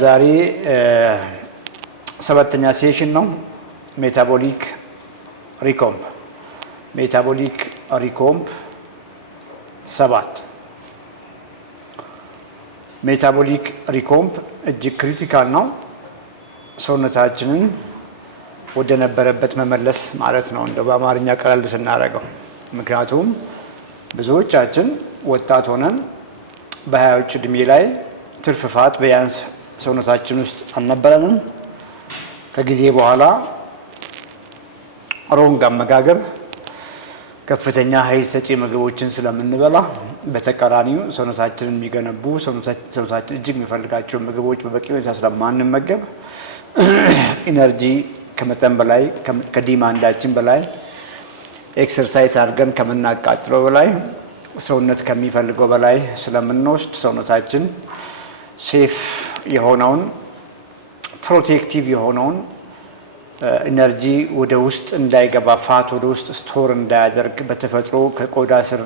ዛሬ ሰባተኛ ሴሽን ነው። ሜታቦሊክ ሪኮምፕ 7 ሜታቦሊክ ሪኮምፕ እጅግ ክሪቲካል ነው። ሰውነታችንን ወደ ነበረበት መመለስ ማለት ነው፣ እንደ በአማርኛ ቀለል ስናደርገው። ምክንያቱም ብዙዎቻችን ወጣት ሆነን በ20ዎች እድሜ ላይ ትርፍ ፋት ቢያንስ ሰውነታችን ውስጥ አልነበረንም። ከጊዜ በኋላ ሮንግ አመጋገብ፣ ከፍተኛ ኃይል ሰጪ ምግቦችን ስለምንበላ በተቃራኒው ሰውነታችንን የሚገነቡ ሰውነታችን እጅግ የሚፈልጋቸው ምግቦች በበቂ ሁኔታ ስለማንመገብ ኢነርጂ ከመጠን በላይ ከዲማንዳችን በላይ ኤክሰርሳይዝ አድርገን ከምናቃጥለው በላይ ሰውነት ከሚፈልገው በላይ ስለምንወስድ ሰውነታችን ሴፍ የሆነውን ፕሮቴክቲቭ የሆነውን ኢነርጂ ወደ ውስጥ እንዳይገባ ፋት ወደ ውስጥ ስቶር እንዳያደርግ በተፈጥሮ ከቆዳ ስር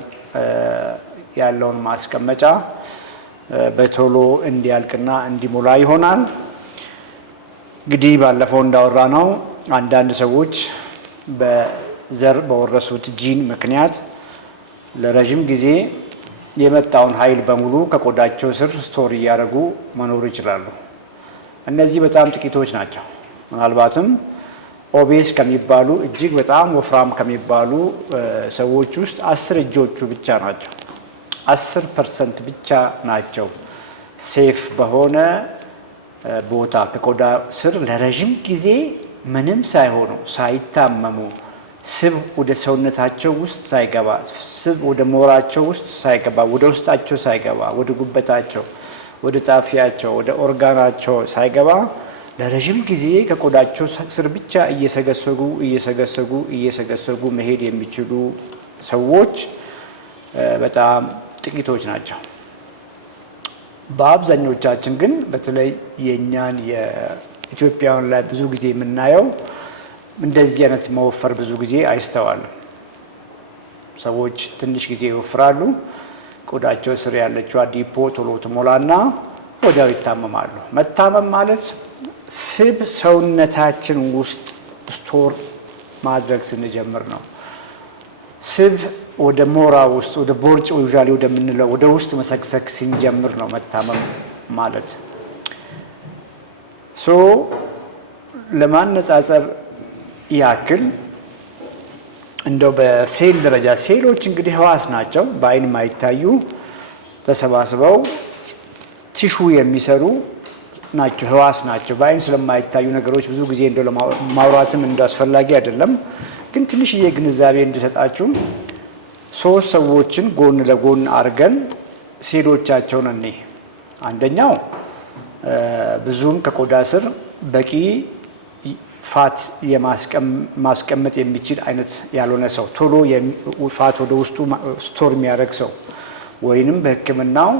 ያለውን ማስቀመጫ በቶሎ እንዲያልቅና እንዲሞላ ይሆናል። እንግዲህ ባለፈው እንዳወራ ነው አንዳንድ ሰዎች በዘር በወረሱት ጂን ምክንያት ለረጅም ጊዜ የመጣውን ኃይል በሙሉ ከቆዳቸው ስር ስቶር እያደረጉ መኖር ይችላሉ። እነዚህ በጣም ጥቂቶች ናቸው። ምናልባትም ኦቤስ ከሚባሉ እጅግ በጣም ወፍራም ከሚባሉ ሰዎች ውስጥ 10 እጆቹ ብቻ ናቸው 10% ብቻ ናቸው ሴፍ በሆነ ቦታ ከቆዳ ስር ለረጅም ጊዜ ምንም ሳይሆኑ ሳይታመሙ ስብ ወደ ሰውነታቸው ውስጥ ሳይገባ ስብ ወደ ሞራቸው ውስጥ ሳይገባ ወደ ውስጣቸው ሳይገባ ወደ ጉበታቸው ወደ ጣፊያቸው ወደ ኦርጋናቸው ሳይገባ ለረጅም ጊዜ ከቆዳቸው ስር ብቻ እየሰገሰጉ መሄድ የሚችሉ ሰዎች በጣም ጥቂቶች ናቸው። በአብዛኞቻችን ግን በተለይ የኛን የኢትዮጵያውያን ላይ ብዙ ጊዜ የምናየው እንደዚህ አይነት መወፈር ብዙ ጊዜ አይስተዋልም። ሰዎች ትንሽ ጊዜ ይወፍራሉ፣ ቆዳቸው ስር ያለችው አዲፖ ቶሎ ትሞላና ወዲያው ይታመማሉ። መታመም ማለት ስብ ሰውነታችን ውስጥ ስቶር ማድረግ ስንጀምር ነው። ስብ ወደ ሞራ ውስጥ ወደ ቦርጭ ዩዥዋሊ ወደምንለው ወደ ውስጥ መሰክሰክ ስንጀምር ነው መታመም ማለት። ለማነጻጸር ያክል እንደው በሴል ደረጃ ሴሎች እንግዲህ ህዋስ ናቸው፣ በአይን የማይታዩ ተሰባስበው ቲሹ የሚሰሩ ናቸው፣ ህዋስ ናቸው። በአይን ስለማይታዩ ነገሮች ብዙ ጊዜ እንደው ለማውራትም እንዳስፈላጊ አይደለም፣ ግን ትንሽዬ ግንዛቤ እንድሰጣችሁ 3 ሰዎችን ጎን ለጎን አድርገን ሴሎቻቸውን እኔ አንደኛው ብዙም ከቆዳ ስር በቂ ፋት ማስቀመጥ የሚችል አይነት ያልሆነ ሰው፣ ቶሎ ፋት ወደ ውስጡ ስቶር የሚያደርግ ሰው ወይንም በሕክምናው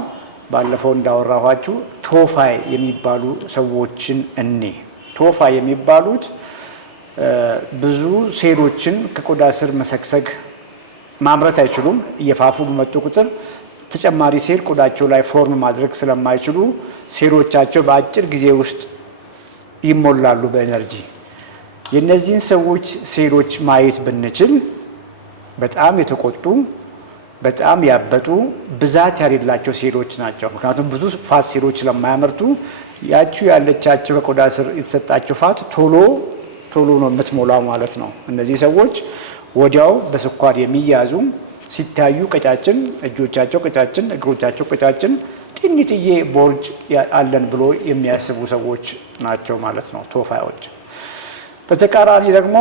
ባለፈው እንዳወራኋችሁ ቶፋይ የሚባሉ ሰዎችን እኔ ቶፋይ የሚባሉት ብዙ ሴሎችን ከቆዳ ስር መሰግሰግ ማምረት አይችሉም። እየፋፉ በመጡ ቁጥር ተጨማሪ ሴል ቆዳቸው ላይ ፎርም ማድረግ ስለማይችሉ ሴሎቻቸው በአጭር ጊዜ ውስጥ ይሞላሉ በኤነርጂ። የእነዚህን ሰዎች ሴሎች ማየት ብንችል በጣም የተቆጡ በጣም ያበጡ ብዛት ያሌላቸው ሴሎች ናቸው። ምክንያቱም ብዙ ፋት ሴሎች ስለማያመርቱ ያቺው ያለቻቸው በቆዳ ስር የተሰጣቸው ፋት ቶሎ ነው የምትሞላው ማለት ነው። እነዚህ ሰዎች ወዲያው በስኳር የሚያዙ ሲታዩ ቀጫጭን፣ እጆቻቸው ቀጫጭን፣ እግሮቻቸው ቀጫጭን፣ ጥንጥዬ ቦርጭ አለን ብሎ የሚያስቡ ሰዎች ናቸው ማለት ነው ቶፋዮች። በተቃራኒ ደግሞ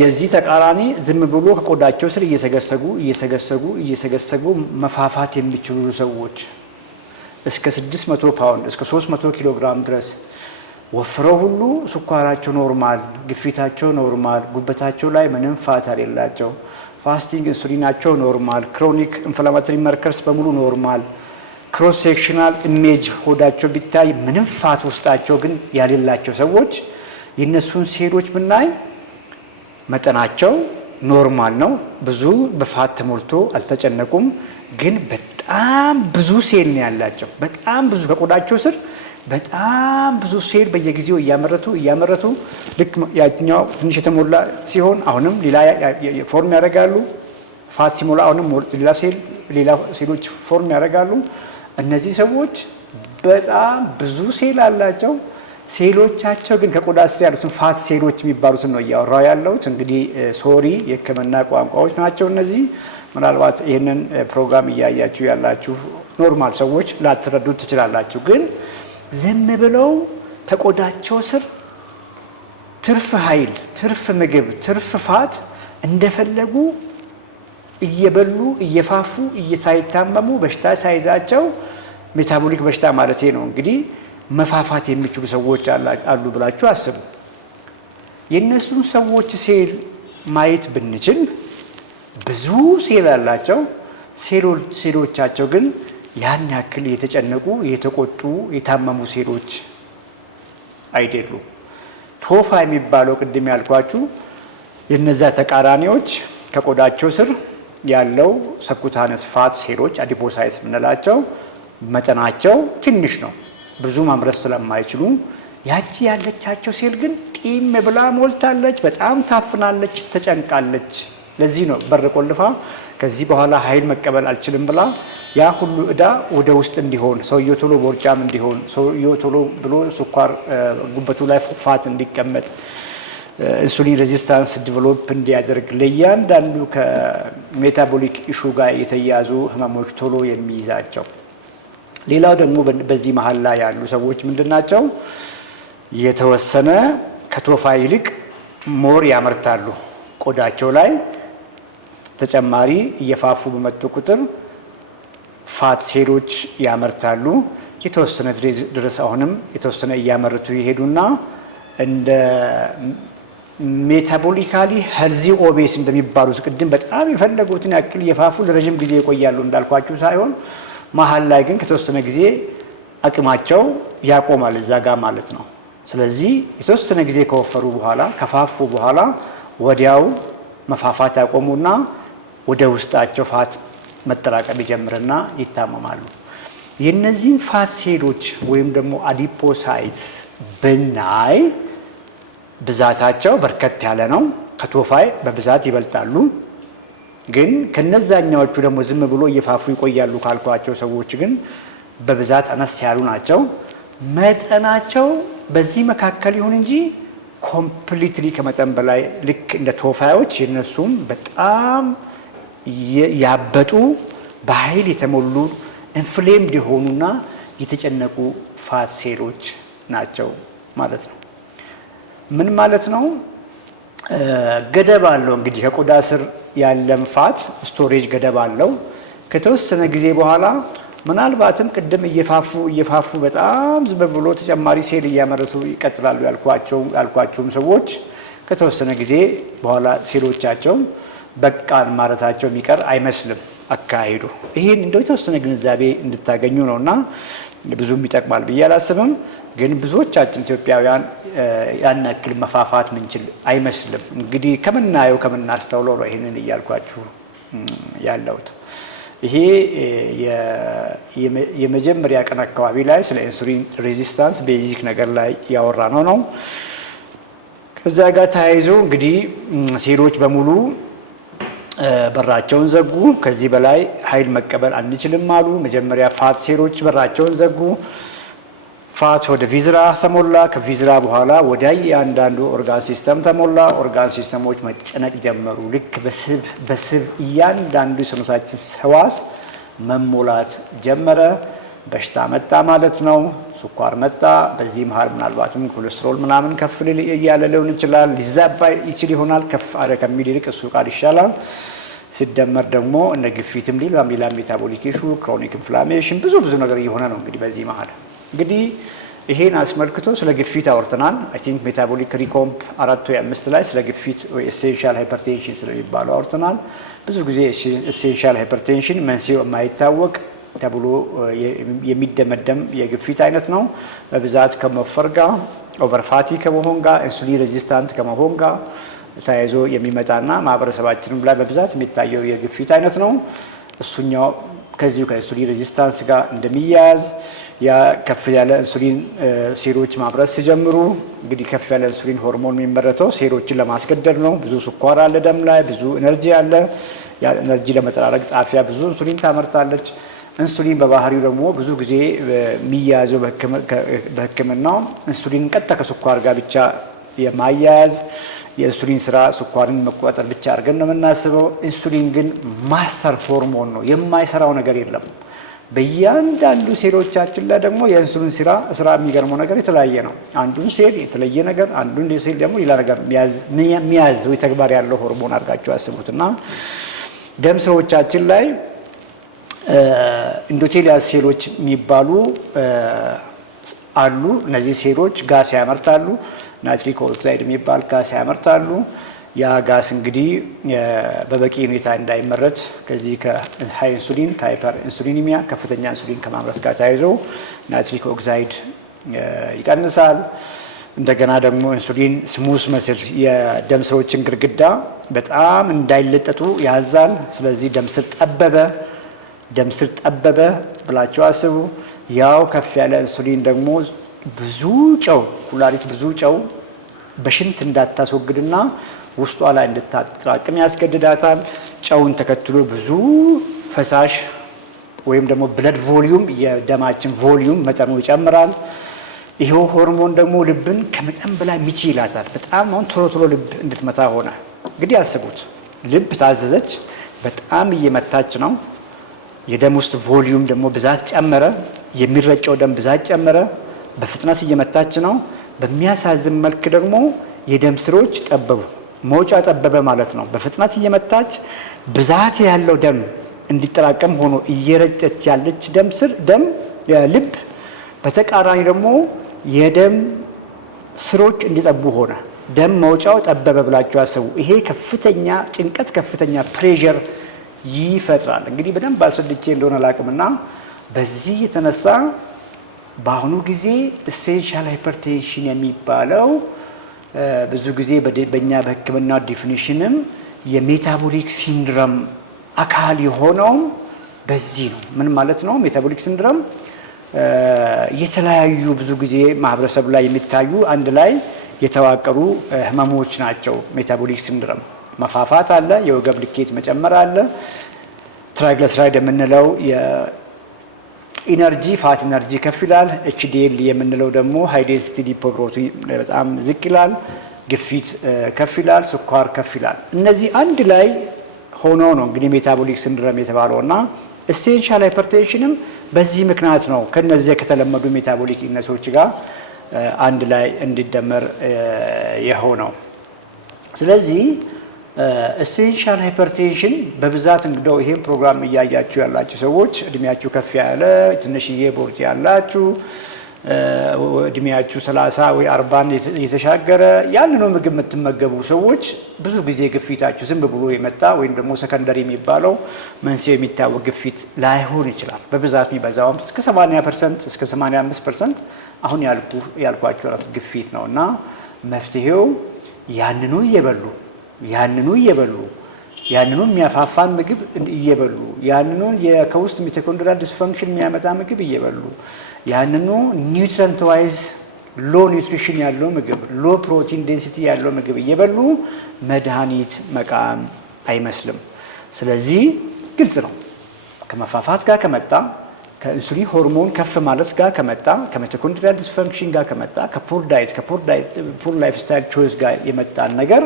የዚህ ተቃራኒ ዝም ብሎ ከቆዳቸው ስር እየሰገሰጉ መፋፋት የሚችሉ ሰዎች እስከ 600 ፓውንድ እስከ 300 ኪሎ ግራም ድረስ ወፍረው ሁሉ ስኳራቸው ኖርማል፣ ግፊታቸው ኖርማል፣ ጉበታቸው ላይ ምንም ፋት የሌላቸው፣ ፋስቲንግ ኢንሱሊናቸው ኖርማል፣ ክሮኒክ ኢንፍላማቶሪ ማርከርስ በሙሉ ኖርማል፣ ክሮስ ሴክሽናል ኢሜጅ ሆዳቸው ቢታይ ምንም ፋት ውስጣቸው ግን ያሌላቸው ሰዎች የነሱን ሴሎች ብናይ መጠናቸው ኖርማል ነው። ብዙ በፋት ተሞልቶ አልተጨነቁም፣ ግን በጣም ብዙ ሴል ነው ያላቸው። በጣም ብዙ ከቆዳቸው ስር በጣም ብዙ ሴል በየጊዜው እያመረቱ ልክ ያኛው ትንሽ የተሞላ ሲሆን አሁንም ሌላ ፎርም ያደርጋሉ። ፋት ሲሞላ አሁንም ሌላ ሴሎች ፎርም ያደርጋሉ። እነዚህ ሰዎች በጣም ብዙ ሴል አላቸው። ሴሎቻቸው ግን ከቆዳ ስር ያሉትን ፋት ሴሎች የሚባሉትን ነው እያወራው ያለሁት። እንግዲህ ሶሪ የሕክምና ቋንቋዎች ናቸው እነዚህ። ምናልባት ይህንን ፕሮግራም እያያችሁ ያላችሁ ኖርማል ሰዎች ላትረዱት ትችላላችሁ። ግን ዝም ብለው ከቆዳቸው ስር ትርፍ ኃይል፣ ትርፍ ምግብ፣ ትርፍ ፋት እንደፈለጉ እየበሉ እየፋፉ ሳይታመሙ በሽታ ሳይዛቸው ሜታቦሊክ በሽታ ማለት ነው እንግዲህ መፋፋት የሚችሉ ሰዎች አሉ ብላችሁ አስቡ። የእነሱን ሰዎች ሴል ማየት ብንችል ብዙ ሴል አላቸው። ሴሎቻቸው ግን ያን ያክል የተጨነቁ የተቆጡ የታመሙ ሴሎች አይደሉም። ቶፋ የሚባለው ቅድም ያልኳችሁ የነዛ ተቃራኒዎች ከቆዳቸው ስር ያለው ሰብኩታነስ ፋት ሴሎች አዲፖሳይትስ የምንላቸው መጠናቸው ትንሽ ነው፣ ብዙ ማምረት ስለማይችሉ ያቺ ያለቻቸው ሴል ግን ጢም ብላ ሞልታለች፣ በጣም ታፍናለች፣ ተጨንቃለች። ለዚህ ነው በር ቆልፋ ከዚህ በኋላ ኃይል መቀበል አልችልም ብላ ያ ሁሉ እዳ ወደ ውስጥ እንዲሆን፣ ሰውየው ቶሎ ቦርጫም እንዲሆን፣ ሰውየው ቶሎ ብሎ ስኳር ጉበቱ ላይ ፋት እንዲቀመጥ፣ ኢንሱሊን ሬዚስታንስ ዲቨሎፕ እንዲያደርግ፣ ለእያንዳንዱ ከሜታቦሊክ ኢሹ ጋር የተያዙ ህመሞች ቶሎ የሚይዛቸው። ሌላው ደግሞ በዚህ መሀል ላይ ያሉ ሰዎች ምንድን ናቸው? የተወሰነ ከቶፋ ይልቅ ሞር ያመርታሉ። ቆዳቸው ላይ ተጨማሪ እየፋፉ በመጡ ቁጥር ፋት ሴሎች ያመርታሉ። የተወሰነ ድረስ አሁንም የተወሰነ እያመረቱ ይሄዱና እንደ ሜታቦሊካሊ ሄልዚ ኦቤስ እንደሚባሉት ቅድም በጣም የፈለጉትን ያክል እየፋፉ ለረጅም ጊዜ ይቆያሉ እንዳልኳችሁ ሳይሆን መሀል ላይ ግን ከተወሰነ ጊዜ አቅማቸው ያቆማል እዛ ጋር ማለት ነው። ስለዚህ የተወሰነ ጊዜ ከወፈሩ በኋላ ከፋፉ በኋላ ወዲያው መፋፋት ያቆሙና ወደ ውስጣቸው ፋት መጠራቀም ይጀምርና ይታመማሉ። የነዚህን ፋት ሴሎች ወይም ደግሞ አዲፖሳይትስ ብናይ ብዛታቸው በርከት ያለ ነው። ከቶፋይ በብዛት ይበልጣሉ። ግን ከነዛኛዎቹ ደግሞ ዝም ብሎ እየፋፉ ይቆያሉ ካልኳቸው ሰዎች ግን በብዛት አነስ ያሉ ናቸው። መጠናቸው በዚህ መካከል ይሁን እንጂ ኮምፕሊትሊ ከመጠን በላይ ልክ እንደ ቶፋዮች የነሱም በጣም ያበጡ በኃይል የተሞሉ ኢንፍሌምድ የሆኑና የተጨነቁ ፋት ሴሎች ናቸው ማለት ነው። ምን ማለት ነው? ገደብ አለው እንግዲህ ከቆዳ ስር ያለም ፋት ስቶሬጅ ገደብ አለው። ከተወሰነ ጊዜ በኋላ ምናልባትም ቅድም እየፋፉ በጣም ዝም ብሎ ተጨማሪ ሴል እያመረቱ ይቀጥላሉ ያልኳቸውም ሰዎች ከተወሰነ ጊዜ በኋላ ሴሎቻቸው በቃን ማለታቸው የሚቀር አይመስልም አካሄዱ። ይሄን እንደው የተወሰነ ግንዛቤ እንድታገኙ ነውና ብዙም ይጠቅማል ብዬ አላስብም። ግን ብዙዎቻችን ኢትዮጵያውያን ያን ያክል መፋፋት ምንችል አይመስልም። እንግዲህ ከምናስተውለው ነው ይሄንን እያልኳችሁ ያለሁት። ይሄ የመጀመሪያ ቀን አካባቢ ላይ ስለ ኢንሱሊን ሬዚስታንስ ቤዚክ ነገር ላይ ያወራ ነው። ከዛ ጋር ተያይዞ እንግዲህ ሴሎች በሙሉ በራቸውን ዘጉ። ከዚህ በላይ ኃይል መቀበል አንችልም አሉ። መጀመሪያ ፋት ሴሎች በራቸውን ዘጉ። ፋት ወደ ቪዝራ ተሞላ። ከቪዝራ በኋላ ወደ እያንዳንዱ ኦርጋን ሲስተም ተሞላ። ኦርጋን ሲስተሞች መጨነቅ ጀመሩ። ልክ በስብ እያንዳንዱ የሰውነታችን ህዋስ መሞላት ጀመረ። በሽታ መጣ ማለት ነው። ስኳር መጣ። በዚህ መሀል ምናልባትም ኮሌስትሮል ምናምን ከፍ እያለ ሊሆን ይችላል። ሊዛባ ይችል ይሆናል። ከፍ አለ ከሚል ይልቅ እሱ ቃል ይሻላል። ሲደመር ደግሞ እነ ግፊትም ሌላ ሜታቦሊክ ኢሹ፣ ክሮኒክ ኢንፍላሜሽን ብዙ ነገር እየሆነ ነው። እንግዲህ በዚህ መሀል እንግዲህ ይሄን አስመልክቶ ስለ ግፊት አውርተናል። አይ ቲንክ ሜታቦሊክ ሪኮምፕ 4 ወይ 5 ላይ ስለ ግፊት ወይ ኤሴንሻል ሃይፐርቴንሽን ስለሚባለው አውርተናል። ብዙ ጊዜ ኤሴንሻል ሃይፐርቴንሽን መንስኤው የማይታወቅ ተብሎ የሚደመደም የግፊት አይነት ነው። በብዛት ከመወፈር ጋር፣ ኦቨርፋቲ ከመሆን ጋር፣ ኢንሱሊን ሬዚስታንት ከመሆን ጋር ተያይዞ የሚመጣና ማህበረሰባችንም ላይ በብዛት የሚታየው የግፊት አይነት ነው። እሱኛው ከዚሁ ከኢንሱሊን ሬዚስታንስ ጋር እንደሚያያዝ ያ ከፍ ያለ ኢንሱሊን ሴሎች ማምረት ሲጀምሩ እንግዲህ ከፍ ያለ ኢንሱሊን ሆርሞን የሚመረተው ሴሎችን ለማስገደድ ነው። ብዙ ስኳር አለ ደም ላይ፣ ብዙ ኤነርጂ አለ። ያ ኤነርጂ ለመጠራረግ ጣፊያ ብዙ ኢንሱሊን ታመርታለች። ኢንሱሊን በባህሪው ደግሞ ብዙ ጊዜ የሚያያዘው በሕክምናው ኢንሱሊን ቀጥታ ከስኳር ጋር ብቻ የማያያዝ የኢንሱሊን ስራ ስኳርን መቆጣጠር ብቻ አድርገን ነው የምናስበው። ኢንሱሊን ግን ማስተር ሆርሞን ነው፣ የማይሰራው ነገር የለም። በእያንዳንዱ ሴሎቻችን ላይ ደግሞ የኢንሱሊን ስራ የሚገርመው ነገር የተለያየ ነው። አንዱን ሴል የተለየ ነገር፣ አንዱን ሴል ደግሞ ሌላ ነገር የሚያዝ ወይ ተግባር ያለው ሆርሞን አድርጋቸው ያስቡት እና ደም ስሮቻችን ላይ ኢንዶቴሊያስ ሴሎች የሚባሉ አሉ። እነዚህ ሴሎች ጋስ ያመርታሉ። ናይትሪክ ኦክሳይድ የሚባል ጋስ ያመርታሉ። ያ ጋስ እንግዲህ በበቂ ሁኔታ እንዳይመረት ከዚህ ከሃይ ኢንሱሊን ከሃይፐር ኢንሱሊኒሚያ ከፍተኛ ኢንሱሊን ከማምረት ጋር ተያይዞ ናይትሪክ ኦክሳይድ ይቀንሳል። እንደገና ደግሞ ኢንሱሊን ስሙዝ መስል የደም ስሮችን ግድግዳ በጣም እንዳይለጠጡ ያዛል። ስለዚህ ደም ስር ጠበበ ብላችሁ አስቡ። ያው ከፍ ያለ ኢንሱሊን ደግሞ ብዙ ጨው ኩላሊት ብዙ ጨው በሽንት እንዳታስወግድና ውስጧ ላይ እንድታጠራቅም ያስገድዳታል። ጨውን ተከትሎ ብዙ ፈሳሽ ወይም ደግሞ ብለድ ቮሊዩም የደማችን ቮሊዩም መጠኑ ይጨምራል። ይሄው ሆርሞን ደግሞ ልብን ከመጠን በላይ ምቺ ይላታል። በጣም አሁን ቶሎ ልብ እንድትመታ ሆነ። እንግዲህ አስቡት፣ ልብ ታዘዘች፣ በጣም እየመታች ነው። የደም ውስጥ ቮሊዩም ደግሞ ብዛት ጨመረ፣ የሚረጨው ደም ብዛት ጨመረ፣ በፍጥነት እየመታች ነው። በሚያሳዝን መልክ ደግሞ የደም ስሮች ጠበቡ፣ መውጫ ጠበበ ማለት ነው። በፍጥነት እየመታች ብዛት ያለው ደም እንዲጠራቀም ሆኖ እየረጨች ያለች ልብ በተቃራኒ ደግሞ የደም ስሮች እንዲጠቡ ሆነ። ደም መውጫው ጠበበ ብላችሁ አስቡ። ይሄ ከፍተኛ ጭንቀት፣ ከፍተኛ ፕሬሸር ይፈጥራል። እንግዲህ በደንብ አስረድቼ እንደሆነ አላቅምና በዚህ የተነሳ በአሁኑ ጊዜ ኢሴንሻል ሃይፐርቴንሽን የሚባለው ብዙ ጊዜ በእኛ በሕክምና ዲፊኒሽንም የሜታቦሊክ ሲንድረም አካል የሆነው በዚህ ነው። ምን ማለት ነው? ሜታቦሊክ ሲንድረም የተለያዩ ብዙ ጊዜ ማህበረሰብ ላይ የሚታዩ አንድ ላይ የተዋቀሩ ህመሞች ናቸው። ሜታቦሊክ ሲንድረም መፋፋት አለ፣ የወገብ ልኬት መጨመር አለ፣ ትራይግሊሰራይድ የምንለው የኢነርጂ ፋት ኢነርጂ ከፍ ይላል፣ ኤችዲኤል የምንለው ደግሞ ሃይ ዴንሲቲ ሊፖፕሮቲን በጣም ዝቅ ይላል፣ ግፊት ከፍ ይላል፣ ስኳር ከፍ ይላል። እነዚህ አንድ ላይ ሆኖ ነው እንግዲህ ሜታቦሊክ ሲንድረም የተባለው እና ኢሴንሻል ሃይፐርቴንሽንም በዚህ ምክንያት ነው ከነዚህ ከተለመዱ ሜታቦሊክ ኢልነሶች ጋር አንድ ላይ እንዲደመር የሆነው። ስለዚህ ኢሴንሻል ሃይፐርቴንሽን በብዛት እንግዲህ ይሄን ፕሮግራም እያያችሁ ያላችሁ ሰዎች እድሜያችሁ ከፍ ያለ ትንሽዬ ቦርጭ ያላችሁ እድሜያችሁ 30 ወይ 40 የተሻገረ ያንኑ ምግብ የምትመገቡ ሰዎች ብዙ ጊዜ ግፊታችሁ ዝም ብሎ የመጣ ወይም ደግሞ ሰከንደሪ የሚባለው መንስኤው የሚታወቅ ግፊት ላይሆን ይችላል። በብዛት የሚበዛውም እስከ 80% እስከ 85% አሁን ያልኳችሁ ራስ ግፊት ነው እና መፍትሄው ያንኑ እየበሉ ያንኑ የሚያፋፋን ምግብ እየበሉ ያንኑ ከውስጥ ሚቶኮንድሪያል ዲስፈንክሽን የሚያመጣ ምግብ እየበሉ ያንኑ ኒውትሪየንት ዋይዝ ሎ ኒውትሪሽን ያለው ምግብ ሎ ፕሮቲን ዴንሲቲ ያለው ምግብ እየበሉ መድኃኒት መቃም አይመስልም። ስለዚህ ግልጽ ነው። ከመፋፋት ጋር ከመጣ ከኢንሱሊን ሆርሞን ከፍ ማለት ጋር ከመጣ ከሚቶኮንድሪያል ዲስፈንክሽን ጋር ከመጣ ከፑር ላይፍ ስታይል ቾይስ ጋር የመጣን ነገር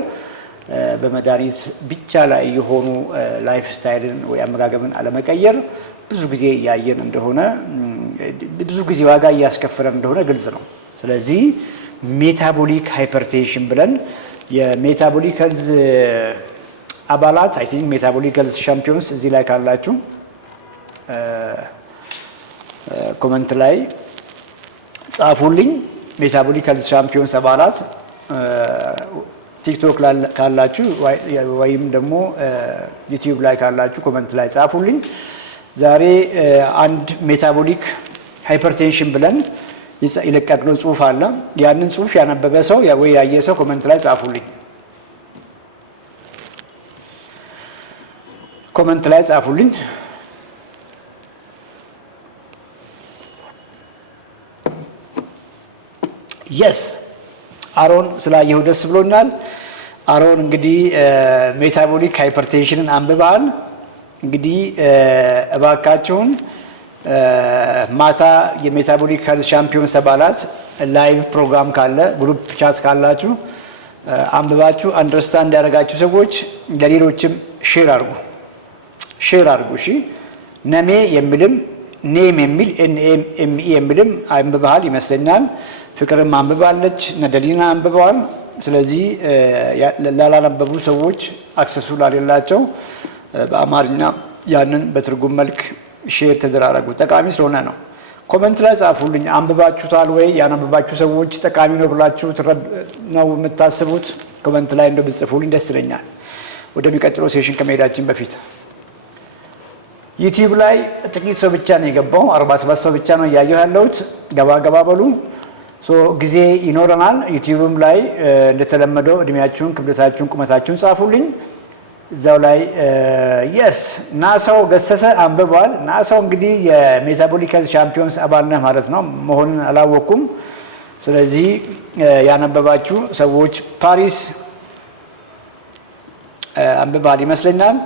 በመድኃኒት ብቻ ላይ የሆኑ ላይፍ ስታይልን ወይ አመጋገብን አለመቀየር ብዙ ጊዜ ያየን እንደሆነ ብዙ ጊዜ ዋጋ እያስከፈለን እንደሆነ ግልጽ ነው። ስለዚህ ሜታቦሊክ ሃይፐርቴንሽን ብለን የሜታቦሊክ ሄልዝ አባላት አይ ቲንክ ሜታቦሊክ ሄልዝ ሻምፒዮንስ እዚህ ላይ ካላችሁ ኮመንት ላይ ጻፉልኝ። ሜታቦሊክ ሄልዝ ሻምፒዮንስ አባላት ቲክቶክ ካላችሁ ወይም ደግሞ ዩቲዩብ ላይ ካላችሁ ኮመንት ላይ ጻፉልኝ። ዛሬ አንድ ሜታቦሊክ ሃይፐርቴንሽን ብለን የለቀቅነው ጽሁፍ አለ። ያንን ጽሁፍ ያነበበ ሰው ወይ ያየ ሰው ኮመንት ላይ ጻፉልኝ። የስ አሮን ስላየሁ ደስ ብሎኛል። አሮን እንግዲህ ሜታቦሊክ ሃይፐርቴንሽንን አንብበሃል። እንግዲህ እባካችሁን ማታ የሜታቦሊክ ሄልዝ ቻምፒዮንስ አባላት ላይቭ ፕሮግራም ካለ ግሩፕ ቻት ካላችሁ አንብባችሁ አንደርስታንድ ያደረጋችሁ ሰዎች ለሌሎችም ሼር አድርጉ። እሺ ነሜ የሚልም ኔም የሚል ኤንኤምኢ የሚልም አንብበሃል ይመስለኛል። ፍቅርም አንብባለች፣ ነደሊና አንብበዋል። ስለዚህ ላላነበቡ ሰዎች አክሰሱ ላሌላቸው በአማርኛ ያንን በትርጉም መልክ ሼር ተደራረጉ። ጠቃሚ ስለሆነ ነው። ኮመንት ላይ ጻፉልኝ። አንብባችሁታል ወይ? ያነበባችሁ ሰዎች ጠቃሚ ነው ብላችሁ ነው የምታስቡት? ኮመንት ላይ እንደው ብትጽፉልኝ ደስ ይለኛል። ወደሚቀጥለው ሴሽን ከመሄዳችን በፊት ዩቲዩብ ላይ ጥቂት ሰው ብቻ ነው የገባው። 47 ሰው ብቻ ነው እያየሁ ያለሁት። ገባ በሉ። ጊዜ ይኖረናል። ዩቲዩብም ላይ እንደተለመደው እድሜያችሁን፣ ክብደታችሁን፣ ቁመታችሁን ጻፉልኝ። እዛው ላይ የስ ናሳው ገሰሰ አንብቧል። ናሳው እንግዲህ የሜታቦሊክ ሄልዝ ቻምፒዮንስ አባል ነህ ማለት ነው። መሆኑን አላወቅኩም። ስለዚህ ያነበባችሁ ሰዎች ፓሪስ አንብቧል ይመስለኛል።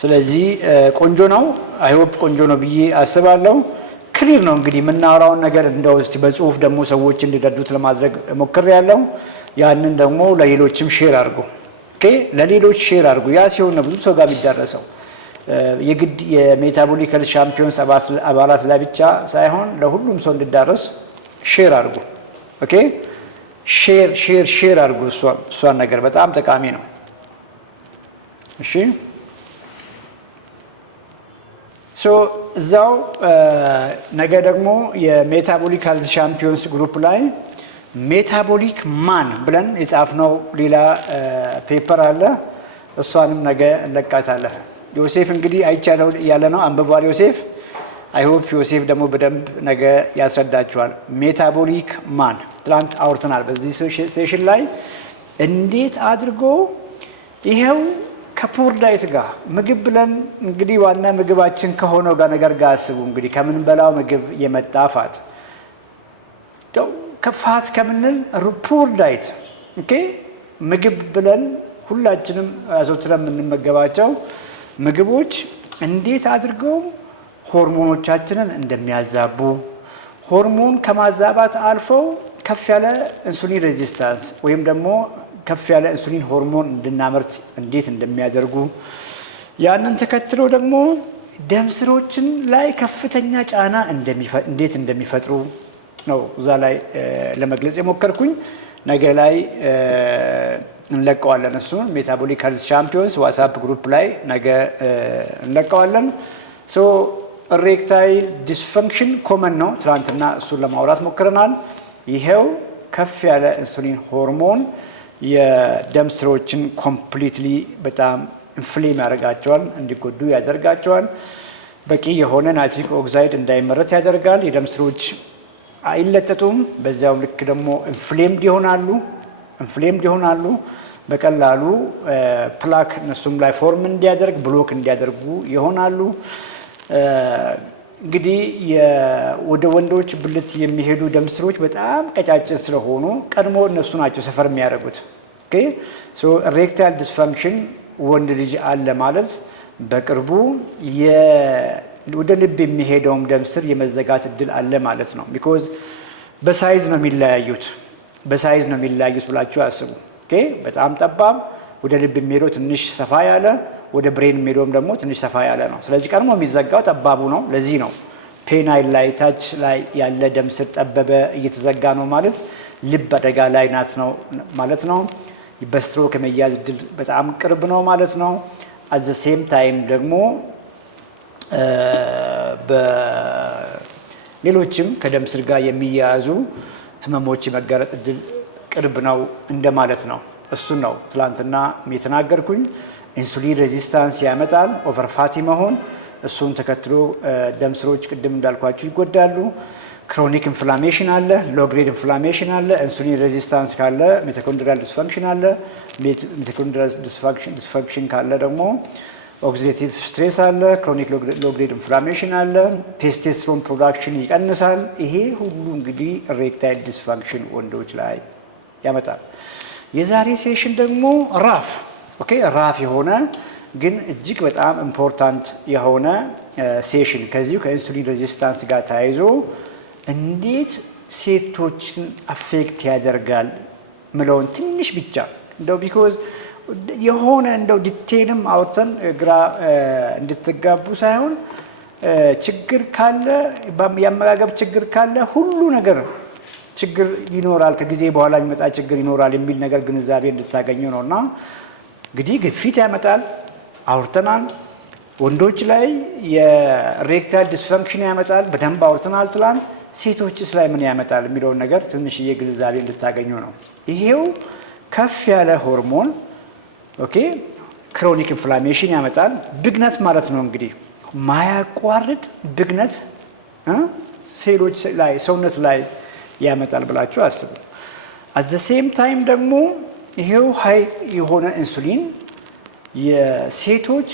ስለዚህ ቆንጆ ነው። አይሆፕ ቆንጆ ነው ብዬ አስባለሁ። ክሊር ነው እንግዲህ የምናወራውን ነገር እንደው እስቲ በጽሁፍ ደግሞ ሰዎች እንዲረዱት ለማድረግ ሞክሬያለሁ። ያንን ደግሞ ለሌሎችም ሼር አድርጉ። ኦኬ፣ ለሌሎች ሼር አድርጉ። ያ ሲሆን ነው ብዙ ሰው ጋር የሚዳረሰው። የግድ የሜታቦሊክ ሄልዝ ቻምፒዮንስ አባላት ላይ ብቻ ሳይሆን ለሁሉም ሰው እንዲዳረስ ሼር አድርጉ። ኦኬ፣ ሼር አድርጉ። እሷን ነገር በጣም ጠቃሚ ነው። እሺ እዛው ነገ ደግሞ የሜታቦሊክ ሄልዝ ቻምፒዮንስ ግሩፕ ላይ ሜታቦሊክ ማን ብለን የጻፍነው ሌላ ፔፐር አለ። እሷንም ነገ እንለቃታለን። ዮሴፍ እንግዲህ አይቻለው ያለ ነው አንብቧል። ዮሴፍ አይሆፕ ዮሴፍ ደግሞ በደንብ ነገ ያስረዳችኋል። ሜታቦሊክ ማን ትናንት አውርተናል። በዚህ ሴሽን ላይ እንዴት አድርጎ ይሄው ከፑር ዳይት ጋር ምግብ ብለን እንግዲህ ዋና ምግባችን ከሆነው ጋር ነገር ጋር አስቡ። እንግዲህ ከምንበላው ምግብ የመጣ ፋት ከፋት ከምንል ፑር ዳይት ኦኬ፣ ምግብ ብለን ሁላችንም አዘውትረን የምንመገባቸው ምግቦች እንዴት አድርገው ሆርሞኖቻችንን እንደሚያዛቡ፣ ሆርሞን ከማዛባት አልፈው ከፍ ያለ ኢንሱሊን ሬዚስታንስ ወይም ደግሞ ከፍ ያለ ኢንሱሊን ሆርሞን እንድናመርት እንዴት እንደሚያደርጉ፣ ያንን ተከትሎ ደግሞ ደም ስሮችን ላይ ከፍተኛ ጫና እንዴት እንደሚፈጥሩ ነው እዛ ላይ ለመግለጽ የሞከርኩኝ። ነገ ላይ እንለቀዋለን። እሱን ሜታቦሊክ ሄልዝ ቻምፒዮንስ ዋትስአፕ ግሩፕ ላይ ነገ እንለቀዋለን። ኢሬክታይል ዲስፈንክሽን ኮመን ነው። ትናንትና እሱን ለማውራት ሞክረናል። ይሄው ከፍ ያለ ኢንሱሊን ሆርሞን የደም ስሮችን ኮምፕሊትሊ በጣም ኢንፍሌም ያደርጋቸዋል፣ እንዲጎዱ ያደርጋቸዋል። በቂ የሆነ ናይትሪክ ኦክሳይድ እንዳይመረት ያደርጋል። የደም ስሮች አይለጠጡም። በዚያው ልክ ደግሞ ኢንፍሌምድ ይሆናሉ። በቀላሉ ፕላክ እነሱም ላይ ፎርም እንዲያደርግ ብሎክ እንዲያደርጉ ይሆናሉ። እንግዲህ ወደ ወንዶች ብልት የሚሄዱ ደም ስሮች በጣም ቀጫጭን ስለሆኑ ቀድሞ እነሱ ናቸው ሰፈር የሚያደርጉት። ኦኬ ሶ ኢሬክታይል ዲስፋንክሽን ወንድ ልጅ አለ ማለት በቅርቡ ወደ ልብ የሚሄደውም ደም ስር የመዘጋት እድል አለ ማለት ነው። ቢኮዝ በሳይዝ ነው የሚለያዩት ብላችሁ አስቡ። ኦኬ በጣም ጠባብ ወደ ልብ የሚሄደው ትንሽ ሰፋ ያለ፣ ወደ ብሬን የሚሄደውም ደግሞ ትንሽ ሰፋ ያለ ነው። ስለዚህ ቀድሞ የሚዘጋው ጠባቡ ነው። ለዚህ ነው ፔናይል ላይ ታች ላይ ያለ ደም ስር ጠበበ እየተዘጋ ነው ማለት ልብ አደጋ ላይ ናት ነው ማለት ነው። በስትሮክ የመያዝ እድል በጣም ቅርብ ነው ማለት ነው። አት ዘ ሴም ታይም ደግሞ በሌሎችም ከደም ስር ጋር የሚያያዙ ህመሞች የመጋለጥ እድል ቅርብ ነው እንደማለት ነው። እሱን ነው ትላንትና የተናገርኩኝ። ኢንሱሊን ሬዚስታንስ ያመጣል ኦቨር ፋቲ መሆን። እሱን ተከትሎ ደም ስሮች ቅድም እንዳልኳችሁ ይጎዳሉ። ክሮኒክ ኢንፍላሜሽን አለ፣ ሎ ግሬድ ኢንፍላሜሽን አለ። ኢንሱሊን ሬዚስታንስ ካለ ሚቶኮንድሪያል ዲስፋንክሽን አለ። ሚቶኮንድሪያል ዲስፋንክሽን ካለ ደግሞ ኦክሲዴቲቭ ስትሬስ አለ፣ ክሮኒክ ሎው ግሬድ ኢንፍላሜሽን አለ፣ ቴስቴስትሮን ፕሮዳክሽን ይቀንሳል። ይሄ ሁሉ እንግዲህ ኢሬክታይል ዲስፋንክሽን ወንዶች ላይ ያመጣል። የዛሬ ሴሽን ደግሞ ራፍ የሆነ ግን እጅግ በጣም ኢምፖርታንት የሆነ ሴሽን ከዚሁ ከኢንሱሊን ሬዚስታንስ ጋር ተያይዞ እንዴት ሴቶችን አፌክት ያደርጋል ምለውን ትንሽ ብቻ እንደው ቢኮዝ የሆነ እንደው ዲቴልም አውጥተን ግራ እንድትጋቡ ሳይሆን ችግር ካለ የአመጋገብ ችግር ካለ ሁሉ ነገር ችግር ይኖራል፣ ከጊዜ በኋላ የሚመጣ ችግር ይኖራል የሚል ነገር ግንዛቤ እንድታገኙ ነውና እንግዲህ ግፊት ያመጣል አውርተናል። ወንዶች ላይ የኢሬክታይል ዲስፈንክሽን ያመጣል በደንብ አውርተናል ትላንት። ሴቶችስ ላይ ምን ያመጣል የሚለውን ነገር ትንሽዬ ግንዛቤ እንድታገኙ ነው። ይሄው ከፍ ያለ ሆርሞን ክሮኒክ ኢንፍላሜሽን ያመጣል። ብግነት ማለት ነው እንግዲህ ማያቋርጥ ብግነት ሴሎች ላይ ሰውነት ላይ ያመጣል ብላችሁ አስቡ። አት ዘ ሴም ታይም ደግሞ ይሄው ሃይ የሆነ ኢንሱሊን የሴቶች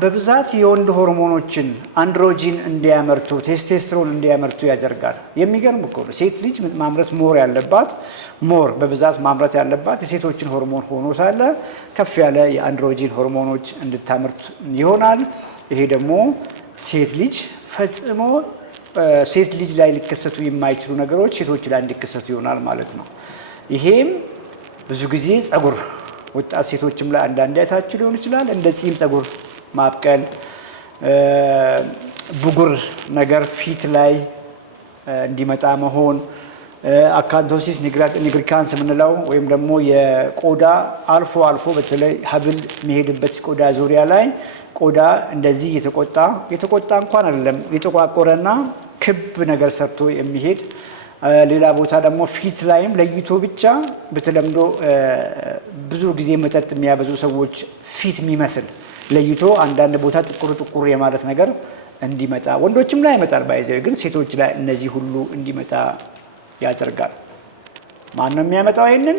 በብዛት የወንድ ሆርሞኖችን አንድሮጂን እንዲያመርቱ ቴስቴስትሮን እንዲያመርቱ ያደርጋል። የሚገርም እኮ ነው። ሴት ልጅ ማምረት በብዛት ማምረት ያለባት የሴቶችን ሆርሞን ሆኖ ሳለ ከፍ ያለ የአንድሮጂን ሆርሞኖች እንድታመርት ይሆናል። ይሄ ደግሞ ሴት ልጅ ፈጽሞ ሴት ልጅ ላይ ሊከሰቱ የማይችሉ ነገሮች ሴቶች ላይ እንዲከሰቱ ይሆናል ማለት ነው። ይሄም ብዙ ጊዜ ጸጉር ወጣት ሴቶችም ላይ አንዳንድ አይታችሁ ሊሆን ይችላል። እንደ ጺም ጸጉር ማብቀል፣ ብጉር ነገር ፊት ላይ እንዲመጣ መሆን፣ አካንቶሲስ ኒግሪካንስ የምንለው ወይም ደግሞ የቆዳ አልፎ በተለይ ሀብል የሚሄድበት ቆዳ ዙሪያ ላይ ቆዳ እንደዚህ የተቆጣ እንኳን አይደለም የተቋቆረና ክብ ነገር ሰርቶ የሚሄድ ሌላ ቦታ ደግሞ ፊት ላይም ለይቶ ብቻ በተለምዶ ብዙ ጊዜ መጠጥ የሚያበዙ ሰዎች ፊት የሚመስል ለይቶ አንዳንድ ቦታ ጥቁር የማለት ነገር እንዲመጣ ወንዶችም ላይ ያመጣል። ባይዘው ግን ሴቶች ላይ እነዚህ ሁሉ እንዲመጣ ያደርጋል። ማን ነው የሚያመጣው ይሄንን?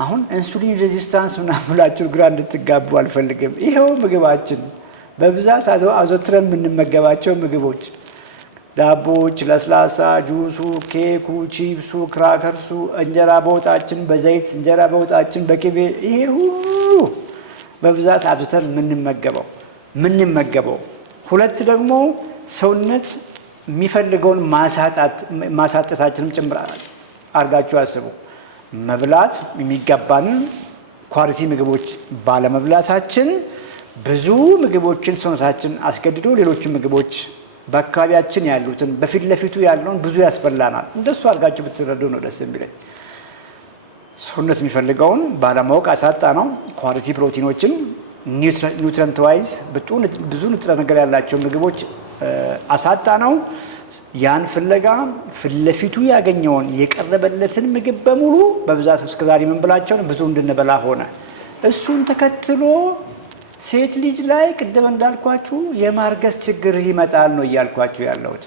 አሁን ኢንሱሊን ሬዚስታንስ ምናምን ብላችሁ ግራ እንድትጋቡ አልፈልግም። ይሄው ምግባችን በብዛት አዘውትረን የምንመገባቸው ምግቦች ዳቦች፣ ለስላሳ፣ ጁሱ፣ ኬኩ፣ ቺፕሱ፣ ክራከርሱ፣ እንጀራ በወጣችን በዘይት እንጀራ በወጣችን በቅቤ ይሄ ሁሉ በብዛት አብዝተን የምንመገበው። ሁለት ደግሞ ሰውነት የሚፈልገውን ማሳጠታችንም ጭምር አድርጋችሁ አስቡ። መብላት የሚገባንን ኳሊቲ ምግቦች ባለመብላታችን ብዙ ምግቦችን ሰውነታችን አስገድዶ ሌሎችን ምግቦች በአካባቢያችን ያሉትን በፊት ለፊቱ ያለውን ብዙ ያስበላናል። እንደሱ አድርጋችሁ ብትረዱ ነው ደስ የሚለኝ። ሰውነት የሚፈልገውን ባለማወቅ አሳጣ ነው። ኳሊቲ ፕሮቲኖችን ኒውትረንት ዋይዝ ብዙ ንጥረ ነገር ያላቸው ምግቦች አሳጣ ነው። ያን ፍለጋ ፊት ለፊቱ ያገኘውን የቀረበለትን ምግብ በሙሉ በብዛት እስከዛሬ ምን ብላቸውን ብዙ እንድንበላ ሆነ። እሱን ተከትሎ ሴት ልጅ ላይ ቅድም እንዳልኳችሁ የማርገዝ ችግር ይመጣል ነው እያልኳችሁ ያለሁት።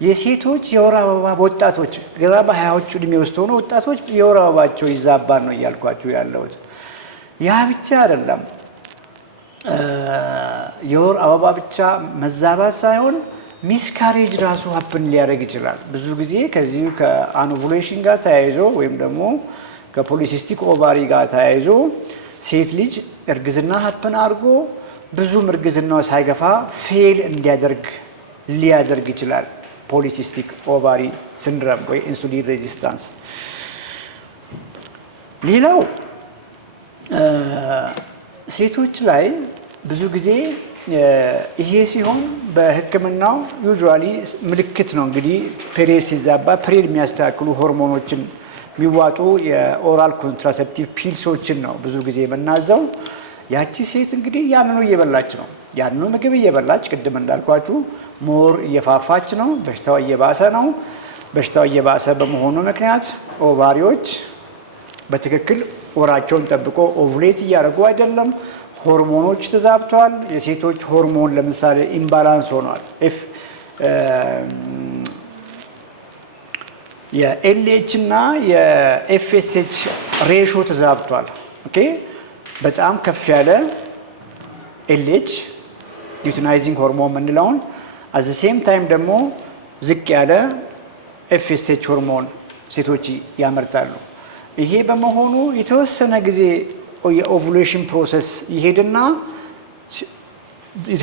የሴቶች የወር አበባ ወጣቶች ገና በ20ዎቹ ዕድሜ ውስጥ ሆነው ወጣቶች የወር አበባቸው ይዛባል ነው እያልኳችሁ ያለሁት። ያ ብቻ አይደለም። የወር አበባ ብቻ መዛባት ሳይሆን ሚስካሬጅ ራሱ ሀፕን ሊያደርግ ይችላል። ብዙ ጊዜ ከዚሁ ከአኖቭሌሽን ጋር ተያይዞ ወይም ደግሞ ከፖሊሲስቲክ ኦቫሪ ጋር ተያይዞ ሴት ልጅ እርግዝና ሀፕን አድርጎ ብዙም እርግዝናው ሳይገፋ ፌል ሊያደርግ ይችላል። ፖሊሲስቲክ ኦቫሪ ሲንድሮም ወይ ኢንሱሊን ሬዚስታንስ። ሌላው ሴቶች ላይ ብዙ ጊዜ ይሄ ሲሆን በሕክምናው ዩዥዋሊ ምልክት ነው እንግዲህ ፔሪየድ ሲዛባ ፔሪየድ የሚያስተካክሉ ሆርሞኖችን የሚዋጡ የኦራል ኮንትራሴፕቲቭ ፒልሶችን ነው ብዙ ጊዜ የምናዘው። ያቺ ሴት እንግዲህ ያንኑ እየበላች ነው። ያንኑ ምግብ እየበላች ቅድም እንዳልኳችሁ ሞር እየፋፋች ነው። በሽታው እየባሰ ነው። በሽታው እየባሰ በመሆኑ ምክንያት ኦቫሪዎች በትክክል ወራቸውን ጠብቆ ኦቭሌት እያደረጉ አይደለም። ሆርሞኖች ተዛብተዋል። የሴቶች ሆርሞን ለምሳሌ ኢምባላንስ ሆኗል። የኤልኤች እና የኤፍኤስኤች ሬሾ ተዛብቷል። በጣም ከፍ ያለ ኤልኤች ሉቲናይዚንግ ሆርሞን የምንለውን አት ዘ ሴም ታይም ደግሞ ዝቅ ያለ ኤፍኤስኤች ሆርሞን ሴቶች ያመርታሉ። ይሄ በመሆኑ የተወሰነ ጊዜ የኦቭዩሌሽን ፕሮሰስ ይሄድና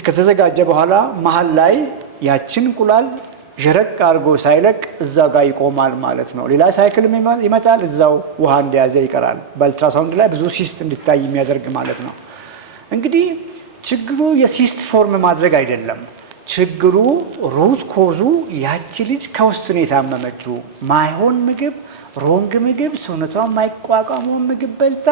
ከተዘጋጀ በኋላ መሀል ላይ ያችን እንቁላል ጀረቅ አድርጎ ሳይለቅ እዛ ጋር ይቆማል ማለት ነው። ሌላ ሳይክል ይመጣል፣ እዛው ውሃ እንደያዘ ይቀራል። በአልትራሳውንድ ላይ ብዙ ሲስት እንዲታይ የሚያደርግ ማለት ነው። እንግዲህ ችግሩ የሲስት ፎርም ማድረግ አይደለም። ችግሩ ሩት ኮዙ ያቺ ልጅ ከውስጥ ነው የታመመችው። ማይሆን ምግብ፣ ሮንግ ምግብ፣ ሰውነቷን ማይቋቋመውን ምግብ በልታ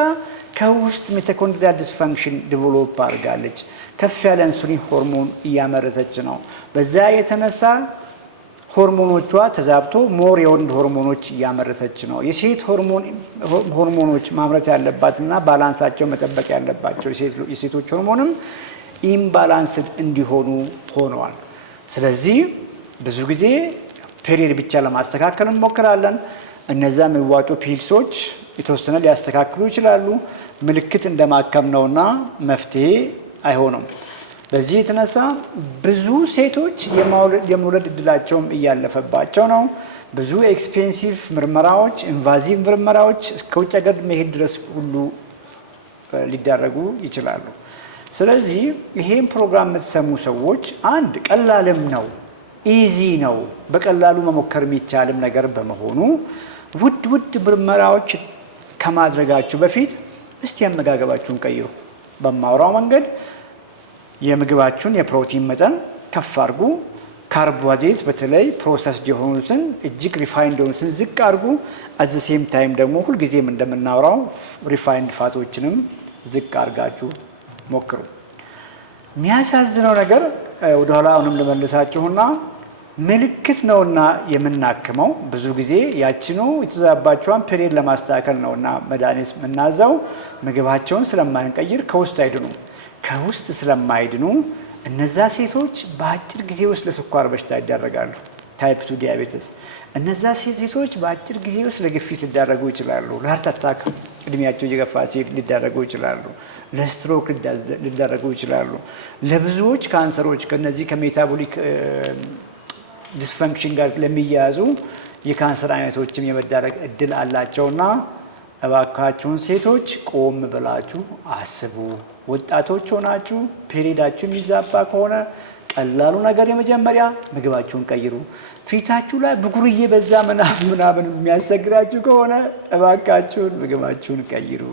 ከውስጥ ሚቶኮንድሪያል ዲስፋንክሽን ዲቨሎፕ አድርጋለች። ከፍ ያለ ኢንሱሊን ሆርሞን እያመረተች ነው። በዛ የተነሳ ሆርሞኖቿ ተዛብቶ ሞር የወንድ ሆርሞኖች እያመረተች ነው። የሴት ሆርሞኖች ማምረት ያለባትና ባላንሳቸው መጠበቅ ያለባቸው የሴቶች ሆርሞንም ኢምባላንስድ እንዲሆኑ ሆነዋል። ስለዚህ ብዙ ጊዜ ፔሪየድ ብቻ ለማስተካከል እንሞክራለን። እነዛ የሚዋጡ ፒልሶች የተወሰነ ሊያስተካክሉ ይችላሉ። ምልክት እንደማከም ነውና መፍትሄ አይሆኑም። በዚህ የተነሳ ብዙ ሴቶች የመውለድ እድላቸውም እያለፈባቸው ነው። ብዙ ኤክስፔንሲቭ ምርመራዎች፣ ኢንቫዚቭ ምርመራዎች እስከ ውጭ ሀገር መሄድ ድረስ ሁሉ ሊዳረጉ ይችላሉ። ስለዚህ ይሄን ፕሮግራም የምትሰሙ ሰዎች አንድ ቀላልም ነው፣ ኢዚ ነው፣ በቀላሉ መሞከር የሚቻልም ነገር በመሆኑ ውድ ምርመራዎች ከማድረጋችሁ በፊት እስቲ አመጋገባችሁን ቀይሩ። በማውራው መንገድ የምግባችሁን የፕሮቲን መጠን ከፍ አድርጉ። ካርቦሃይድሬት በተለይ ፕሮሰስድ የሆኑትን እጅግ ሪፋይንድ የሆኑትን ዝቅ አድርጉ። አት ዘ ሴም ታይም ደግሞ ሁልጊዜም እንደምናወራው ሪፋይንድ ፋቶችንም ዝቅ አድርጋችሁ ሞክሩ። የሚያሳዝነው ነገር ወደኋላ አሁንም ልመልሳችሁና ምልክት ነውና የምናክመው ብዙ ጊዜ ያችኑ የተዛባቸውን ፔሪየድ ለማስተካከል ነውና መድኃኒት የምናዘው ምግባቸውን ስለማንቀይር ከውስጥ አይድኑ። ከውስጥ ስለማይድኑ እነዛ ሴቶች በአጭር ጊዜ ውስጥ ለስኳር በሽታ ይዳረጋሉ፣ ታይፕ 2 ዲያቤትስ። እነዛ ሴቶች በአጭር ጊዜ ውስጥ ለግፊት ሊዳረጉ ይችላሉ፣ ለሃርት አታክ እድሜያቸው እየገፋ ሲሄድ ሊዳረጉ ይችላሉ፣ ለስትሮክ ሊዳረጉ ይችላሉ። ለብዙዎች ካንሰሮች ከነዚህ ከሜታቦሊክ ዲስፈንክሽን ጋር ለሚያያዙ የካንሰር አይነቶችም የመዳረግ እድል አላቸውና እባካችሁን ሴቶች ቆም ብላችሁ አስቡ። ወጣቶች ሆናችሁ ፔሪዳችሁ የሚዛባ ከሆነ ቀላሉ ነገር የመጀመሪያ ምግባችሁን ቀይሩ። ፊታችሁ ላይ ብጉርዬ በዛ ምናምን የሚያስቸግራችሁ ከሆነ እባካችሁን ምግባችሁን ቀይሩ።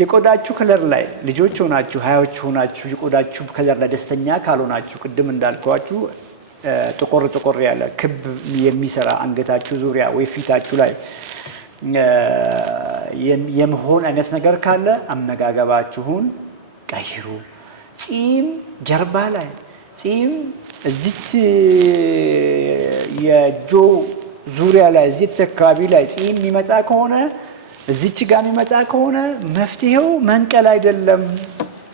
የቆዳችሁ ከለር ላይ ልጆች ሆናችሁ ሀያዎች ሆናችሁ የቆዳችሁ ከለር ላይ ደስተኛ ካልሆናችሁ ቅድም እንዳልኳችሁ ጥቆር ያለ ክብ የሚሰራ አንገታችሁ ዙሪያ ወይ ፊታችሁ ላይ የመሆን አይነት ነገር ካለ አመጋገባችሁን ቀይሩ። ጺም ጀርባ ላይ ጺም እዚች የጆ ዙሪያ ላይ እዚች አካባቢ ላይ ጺም የሚመጣ ከሆነ እዚች ጋር የሚመጣ ከሆነ መፍትሄው መንቀል አይደለም፣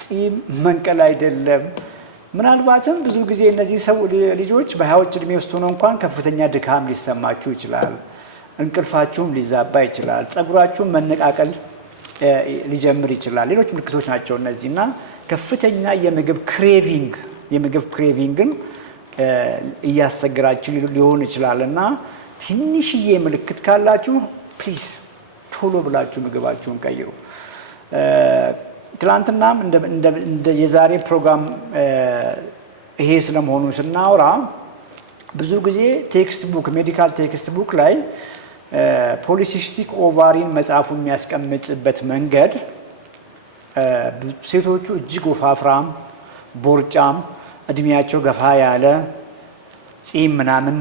ጺም መንቀል አይደለም። ምናልባትም ብዙ ጊዜ እነዚህ ሰው ልጆች በሀያዎች እድሜ ውስጥ ሆነው እንኳን ከፍተኛ ድካም ሊሰማችሁ ይችላል። እንቅልፋችሁም ሊዛባ ይችላል። ጸጉራችሁም መነቃቀል ሊጀምር ይችላል። ሌሎች ምልክቶች ናቸው እነዚህ እና ከፍተኛ የምግብ ክሬቪንግን እያስቸግራችሁ ሊሆን ይችላል እና ትንሽዬ ምልክት ካላችሁ ፕሊዝ ቶሎ ብላችሁ ምግባችሁን ቀይሩ። ትላንትናም እንደ የዛሬ ፕሮግራም ይሄ ስለመሆኑ ስናወራ ብዙ ጊዜ ቴክስት ቡክ ሜዲካል ቴክስት ቡክ ላይ ፖሊሲስቲክ ኦቫሪን መጽሐፉ የሚያስቀምጥበት መንገድ ሴቶቹ እጅግ ወፋፍራም፣ ቦርጫም፣ እድሜያቸው ገፋ ያለ ጺም ምናምን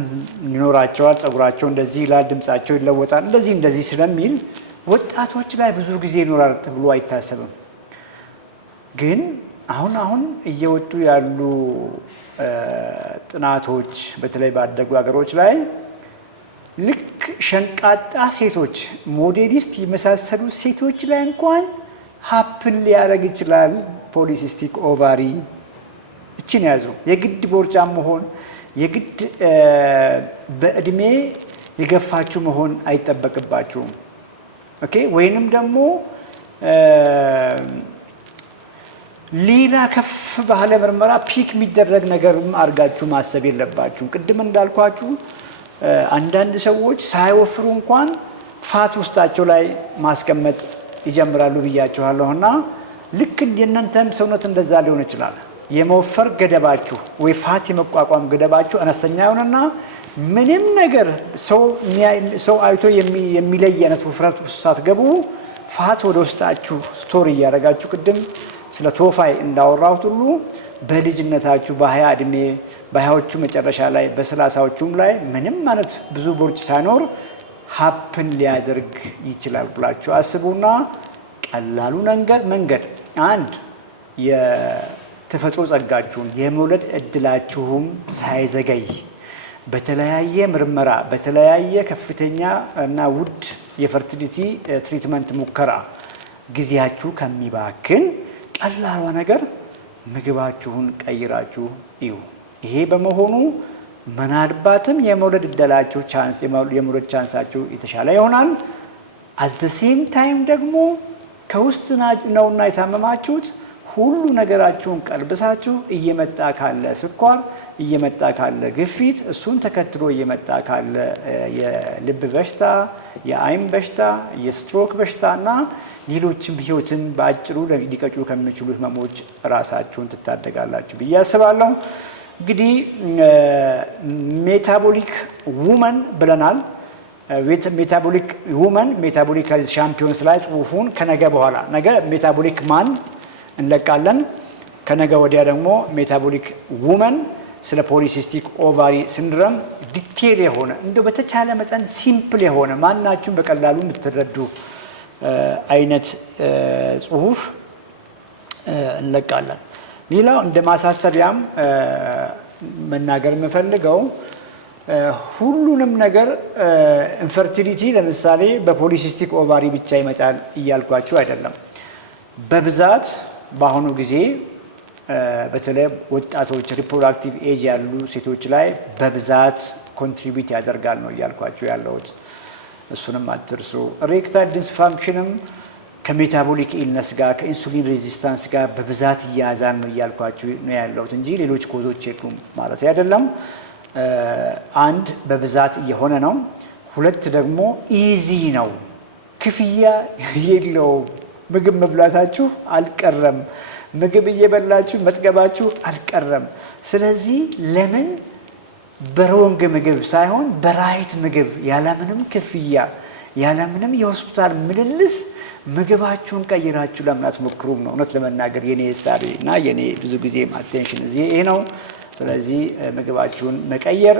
ይኖራቸዋል፣ ጸጉራቸው እንደዚህ ይላል፣ ድምጻቸው ይለወጣል፣ እንደዚህ ስለሚል ወጣቶች ላይ ብዙ ጊዜ ይኖራል ተብሎ አይታሰብም። ግን አሁን እየወጡ ያሉ ጥናቶች በተለይ ባደጉ ሀገሮች ላይ ልክ ሸንቃጣ ሴቶች ሞዴሊስት የመሳሰሉ ሴቶች ላይ እንኳን ሀፕን ሊያደርግ ይችላል ፖሊሲስቲክ ኦቫሪ። እችን ያዙ። የግድ ቦርጫም መሆን የግድ በእድሜ የገፋችሁ መሆን አይጠበቅባችሁም። ኦኬ። ወይንም ደግሞ ሌላ ከፍ ባለ ምርመራ ፒክ የሚደረግ ነገርም አድርጋችሁ ማሰብ የለባችሁ። ቅድም እንዳልኳችሁ አንዳንድ ሰዎች ሳይወፍሩ እንኳን ፋት ውስጣቸው ላይ ማስቀመጥ ይጀምራሉ ብያችኋለሁና ልክ የእናንተም ሰውነት እንደዛ ሊሆን ይችላል። የመወፈር ገደባችሁ ወይ ፋት የመቋቋም ገደባችሁ አነስተኛ ይሆንና ምንም ነገር ሰው አይቶ የሚለይ አይነት ውፍረት ውስጥ ሳትገቡ ፋት ወደ ውስጣችሁ ስቶር እያደረጋችሁ ቅድም ስለ ቶፋይ እንዳወራሁት ሁሉ በልጅነታችሁ በ20 እድሜ በ20ዎቹ መጨረሻ ላይ በ30ዎቹም ላይ ምንም ማለት ብዙ ቦርጭ ሳይኖር ሀፕን ሊያደርግ ይችላል ብላችሁ አስቡና ቀላሉ መንገድ አንድ የተፈጥሮ ጸጋችሁን የመውለድ እድላችሁም ሳይዘገይ በተለያየ ምርመራ በተለያየ ከፍተኛ እና ውድ የፈርቲሊቲ ትሪትመንት ሙከራ ጊዜያችሁ ከሚባክን ቀላሏ ነገር ምግባችሁን ቀይራችሁ እዩ። ይሄ በመሆኑ ምናልባትም የመውለድ እድላችሁ የመውለድ ቻንሳችሁ የተሻለ ይሆናል። አት ዘ ሴም ታይም ደግሞ ከውስጥ ነውና የታመማችሁት ሁሉ ነገራችሁን ቀልብሳችሁ እየመጣ ካለ ስኳር እየመጣ ካለ ግፊት እሱን ተከትሎ እየመጣ ካለ የልብ በሽታ፣ የአይን በሽታ፣ የስትሮክ በሽታ እና ሌሎችም ህይወትን በአጭሩ ሊቀጩ ከሚችሉ ህመሞች ራሳችሁን ትታደጋላችሁ ብዬ አስባለሁ። እንግዲህ ሜታቦሊክ ውመን ብለናል። ሜታቦሊክ ውመን ሜታቦሊክ ሄልዝ ቻምፒዮንስ ላይ ጽሁፉን ከነገ በኋላ ነገ ሜታቦሊክ ማን እንለቃለን። ከነገ ወዲያ ደግሞ ሜታቦሊክ ውመን ስለ ፖሊሲስቲክ ኦቫሪ ሲንድሮም ዲቴል የሆነ እንደው በተቻለ መጠን ሲምፕል የሆነ ማናችሁም በቀላሉ የምትረዱ አይነት ጽሁፍ እንለቃለን። ሌላው እንደ ማሳሰቢያም መናገር የምፈልገው ሁሉንም ነገር ኢንፈርቲሊቲ ለምሳሌ በፖሊሲስቲክ ኦቫሪ ብቻ ይመጣል እያልኳችሁ አይደለም። በብዛት በአሁኑ ጊዜ በተለይ ወጣቶች ሪፕሮዳክቲቭ ኤጅ ያሉ ሴቶች ላይ በብዛት ኮንትሪቢዩት ያደርጋል ነው እያልኳችሁ ያለሁት። እሱንም አትርሱ። ሬክታይል ዲስፋንክሽንም ከሜታቦሊክ ኢልነስ ጋር ከኢንሱሊን ሬዚስታንስ ጋር በብዛት እያያዛል ነው እያልኳችሁ ነው ያለሁት እንጂ ሌሎች ኮዞች የሉም ማለት አይደለም። አንድ በብዛት እየሆነ ነው። ሁለት ደግሞ ኢዚ ነው፣ ክፍያ የለውም። ምግብ መብላታችሁ አልቀረም፣ ምግብ እየበላችሁ መጥገባችሁ አልቀረም። ስለዚህ ለምን በሮንግ ምግብ ሳይሆን በራይት ምግብ ያለምንም ክፍያ ያለምንም የሆስፒታል ምልልስ ምግባችሁን ቀይራችሁ ለምን አትሞክሩም ነው እውነት ለመናገር የኔ ሀሳቤ እና የኔ ብዙ ጊዜ አቴንሽን እዚህ ይሄ ነው። ስለዚህ ምግባችሁን መቀየር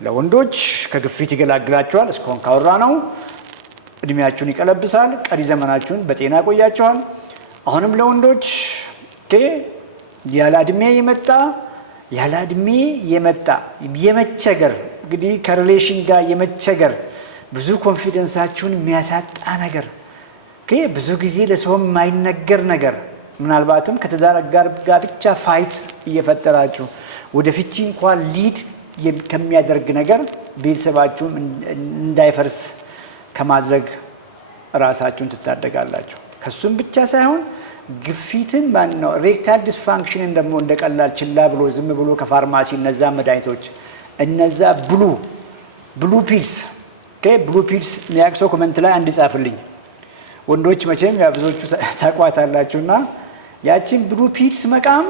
ለወንዶች ከግፊት ይገላግላችኋል። እስካሁን ካወራ ነው እድሜያችሁን ይቀለብሳል፣ ቀሪ ዘመናችሁን በጤና ያቆያችኋል። አሁንም ለወንዶች ያለ እድሜ የመጣ የመቸገር እንግዲህ ከሪሌሽን ጋር የመቸገር ብዙ ኮንፊደንሳችሁን የሚያሳጣ ነገር ብዙ ጊዜ ለሰውም የማይነገር ነገር ምናልባትም ከትዳር ጋር ብቻ ፋይት እየፈጠራችሁ ወደ ፍቺ እንኳን ሊድ ከሚያደርግ ነገር ቤተሰባችሁም እንዳይፈርስ ከማድረግ ራሳችሁን ትታደጋላችሁ። ከሱም ብቻ ሳይሆን ግፊትን ማነው ሬክታል ዲስፋንክሽንን ደግሞ እንደቀላል ችላ ብሎ ዝም ብሎ ከፋርማሲ እነዛ መድኃኒቶች እነዛ ብሉ ፒልስ ብሉ ፒልስ የሚያቅሰው ኮመንት ላይ አንድ ጻፍልኝ። ወንዶች መቼም ብዙዎቹ ታቋታላችሁና ያችን ብሉ ፒልስ መቃም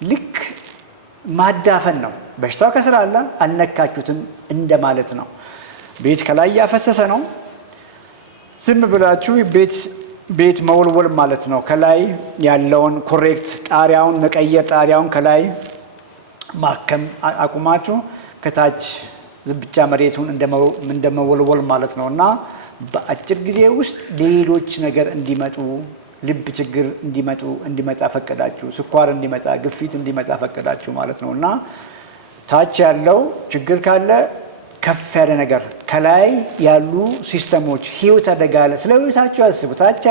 ልክ ማዳፈን ነው። በሽታው ከስራ አለ አልነካችሁትም እንደማለት ነው። ቤት ከላይ ያፈሰሰ ነው። ዝም ብላችሁ ቤት መወልወል ማለት ነው። ከላይ ያለውን ኮሬክት ጣሪያውን መቀየር፣ ጣሪያውን ከላይ ማከም አቁማችሁ ከታች ብቻ መሬቱን እንደመወልወል ማለት ነው እና በአጭር ጊዜ ውስጥ ሌሎች ነገር እንዲመጡ ልብ ችግር እንዲመጣ ፈቀዳችሁ፣ ስኳር እንዲመጣ፣ ግፊት እንዲመጣ ፈቀዳችሁ ማለት ነው እና ታች ያለው ችግር ካለ ከፍ ያለ ነገር ከላይ ያሉ ሲስተሞች ህይወት አደጋ አለ። ስለ ህይወታችሁ አስቡ። ታች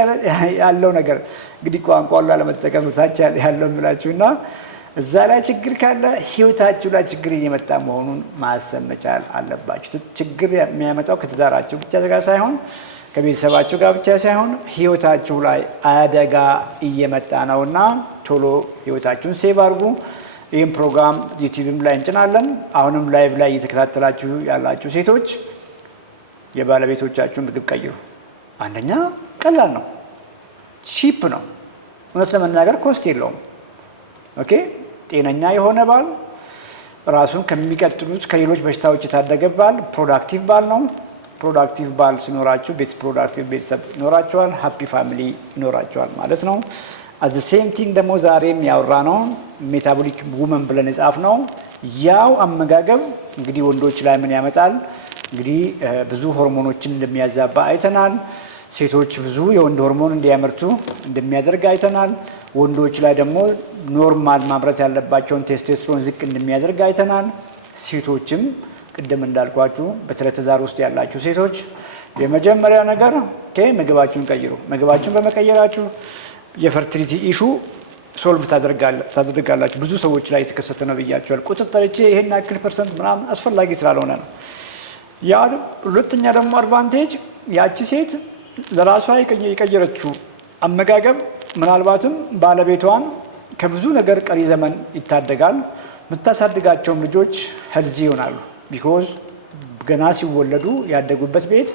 ያለው ነገር እንግዲህ ቋንቋውን ላለመጠቀም ታች ያለው የምላችሁና እዛ ላይ ችግር ካለ ህይወታችሁ ላይ ችግር እየመጣ መሆኑን ማሰብ መቻል አለባችሁ። ችግር የሚያመጣው ከትዳራችሁ ብቻ ጋር ሳይሆን ከቤተሰባችሁ ጋር ብቻ ሳይሆን ህይወታችሁ ላይ አደጋ እየመጣ ነውና ቶሎ ህይወታችሁን ሴቭ አድርጉ። ይህም ፕሮግራም ዩቲዩብም ላይ እንጭናለን። አሁንም ላይቭ ላይ እየተከታተላችሁ ያላችሁ ሴቶች የባለቤቶቻችሁን ምግብ ቀይሩ። አንደኛ ቀላል ነው፣ ቺፕ ነው። እውነት ለመናገር ኮስት የለውም። ኦኬ ጤነኛ የሆነ ባል፣ ራሱን ከሚቀጥሉት ከሌሎች በሽታዎች የታደገ ባል፣ ፕሮዳክቲቭ ባል ነው። ፕሮዳክቲቭ ባል ሲኖራችሁ ፕሮዳክቲቭ ቤተሰብ ይኖራቸዋል፣ ሃፒ ፋሚሊ ይኖራቸዋል ማለት ነው። አት ዘ ሴም ቲንግ ደግሞ ዛሬም ያወራ ነው ሜታቦሊክ ውመን ብለን የጻፍ ነው። ያው አመጋገብ እንግዲህ ወንዶች ላይ ምን ያመጣል? እንግዲህ ብዙ ሆርሞኖችን እንደሚያዛባ አይተናል። ሴቶች ብዙ የወንድ ሆርሞን እንዲያመርቱ እንደሚያደርግ አይተናል። ወንዶች ላይ ደግሞ ኖርማል ማምረት ያለባቸውን ቴስቶስትሮን ዝቅ እንደሚያደርግ አይተናል። ሴቶችም ቅድም እንዳልኳችሁ በተለይ ትዳር ውስጥ ያላችሁ ሴቶች የመጀመሪያ ነገር ምግባችሁን ቀይሩ። ምግባችሁን በመቀየራችሁ የፈርቲሊቲ ኢሹ ሶልቭ ታደርጋላችሁ። ብዙ ሰዎች ላይ የተከሰተ ነው ብያቸዋል። ቁጥር ጠርቼ ይሄን ያክል ፐርሰንት ምናምን አስፈላጊ ስላልሆነ ነው። ያ ሁለተኛ ደግሞ አድቫንቴጅ ያቺ ሴት ለራሷ የቀየረችው አመጋገብ ምናልባትም ባለቤቷን ከብዙ ነገር ቀሪ ዘመን ይታደጋል። የምታሳድጋቸውም ልጆች ሄልዚ ይሆናሉ። ቢኮዝ ገና ሲወለዱ ያደጉበት ቤት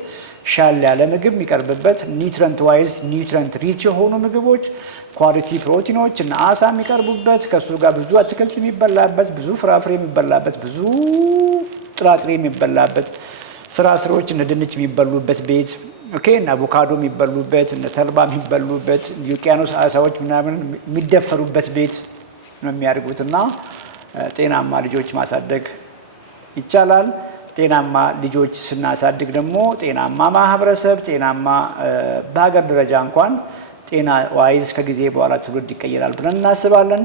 ሻል ያለ ምግብ የሚቀርብበት ኒውትረንት ዋይዝ ኒውትረንት ሪች የሆኑ ምግቦች፣ ኳሊቲ ፕሮቲኖች እና አሳ የሚቀርቡበት፣ ከእሱ ጋር ብዙ አትክልት የሚበላበት፣ ብዙ ፍራፍሬ የሚበላበት፣ ብዙ ጥራጥሬ የሚበላበት፣ ስራስሮች እነ ድንች የሚበሉበት ቤት ኦኬ እና አቮካዶ የሚበሉበት፣ እነ ተልባ የሚበሉበት፣ የውቅያኖስ አሳዎች ምናምን የሚደፈሩበት ቤት ነው የሚያደርጉትና ጤናማ ልጆች ማሳደግ ይቻላል። ጤናማ ልጆች ስናሳድግ ደግሞ ጤናማ ማህበረሰብ፣ ጤናማ በሀገር ደረጃ እንኳን ጤና ዋይዝ ከጊዜ በኋላ ትውልድ ይቀየራል ብለን እናስባለን።